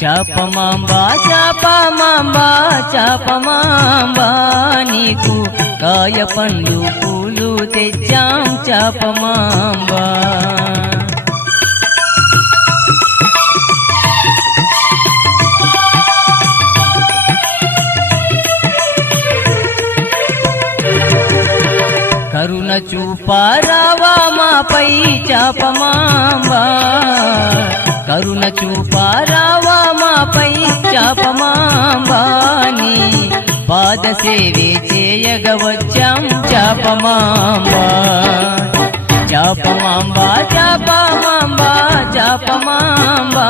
చాపమాంబా చాపమాంబా చాపమాంబా నీకు కాయ పండ్లు పూలు తెచ్చాం చాపమాంబా. కరుణ చూపారావా మాపై చాపమాంబా, కరుణ చూపారావా మాపై చాపమాంబా నీ పాద సేవే చేయగ వచ్చాం చాపమాంబా. చాపమాంబా చాపమాంబా చాపమాంబా